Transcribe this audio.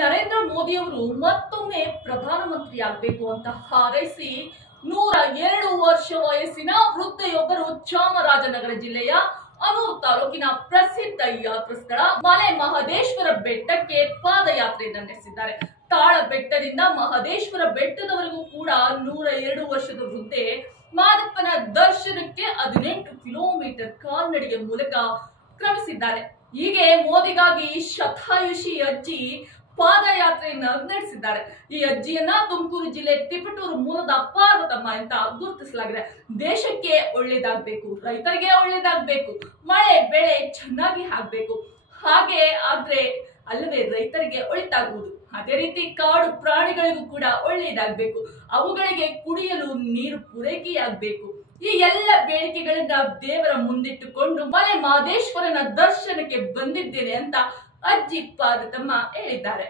ನರೇಂದ್ರ ಮೋದಿ ಅವರು ಮತ್ತೊಮ್ಮೆ ಪ್ರಧಾನಮಂತ್ರಿ ಆಗಬೇಕು ಅಂತ ಹಾರೈಸಿ 102 ವರ್ಷ ವಯಸ್ಸಿನ ವೃದ್ಧೆಯೊಬ್ಬರು ಚಾಮರಾಜನಗರ ಜಿಲ್ಲೆಯ ಅನೂರು ತಾಲೂಕಿನ ಪ್ರಸಿದ್ಧ ಯಾತ್ರಾ ಸ್ಥಳ ಮಲೆ ಮಹದೇಶ್ವರ ಬೆಟ್ಟಕ್ಕೆ ಪಾದಯಾತ್ರೆ ನಡೆಸಿದ್ದಾರೆ. ತಾಳ ಬೆಟ್ಟದಿಂದ ಮಹದೇಶ್ವರ ಬೆಟ್ಟದವರೆಗೂ ಕೂಡ 102 ವರ್ಷದ ವೃದ್ಧೆ ಮಾದಪ್ಪನ ದರ್ಶನಕ್ಕೆ 18 ಕಿಲೋಮೀಟರ್ ಕಾಲ್ನಡಿಗೆ ಮೂಲಕ ಕ್ರಮಿಸಿದ್ದಾರೆ. ಹೀಗೆ ಮೋದಿಗಾಗಿ ಶತಾಯುಷಿ ಅಜ್ಜಿ ಪಾದಯಾತ್ರೆಯನ್ನ ನಡೆಸಿದ್ದಾರೆ. ಈ ಅಜ್ಜಿಯನ್ನ ತುಮಕೂರು ಜಿಲ್ಲೆ ತಿಪಟೂರು ಮೂಲದ ಪಾರ್ವತಮ್ಮ ಅಂತ ಗುರುತಿಸಲಾಗಿದೆ. ದೇಶಕ್ಕೆ ಒಳ್ಳೇದಾಗಬೇಕು, ರೈತರಿಗೆ ಒಳ್ಳೇದಾಗಬೇಕು, ಮಳೆ ಬೆಳೆ ಚೆನ್ನಾಗಿ ಆಗ್ಬೇಕು, ಹಾಗೆ ಆದ್ರೆ ಅಲ್ಲವೇ ರೈತರಿಗೆ ಒಳಿತಾಗುವುದು. ಅದೇ ರೀತಿ ಕಾಡು ಪ್ರಾಣಿಗಳಿಗೂ ಕೂಡ ಒಳ್ಳೆಯದಾಗಬೇಕು, ಅವುಗಳಿಗೆ ಕುಡಿಯಲು ನೀರು ಪೂರೈಕೆಯಾಗಬೇಕು. ಈ ಎಲ್ಲ ಬೇಡಿಕೆಗಳನ್ನ ದೇವರ ಮುಂದಿಟ್ಟುಕೊಂಡು ಮಲೆ ಮಹದೇಶ್ವರನ ದರ್ಶನಕ್ಕೆ ಬಂದಿದ್ದೇನೆ ಅಂತ ಅಜ್ಜಿ ಪಾರ್ವತಮ್ಮ ಹೇಳಿದ್ದಾರೆ.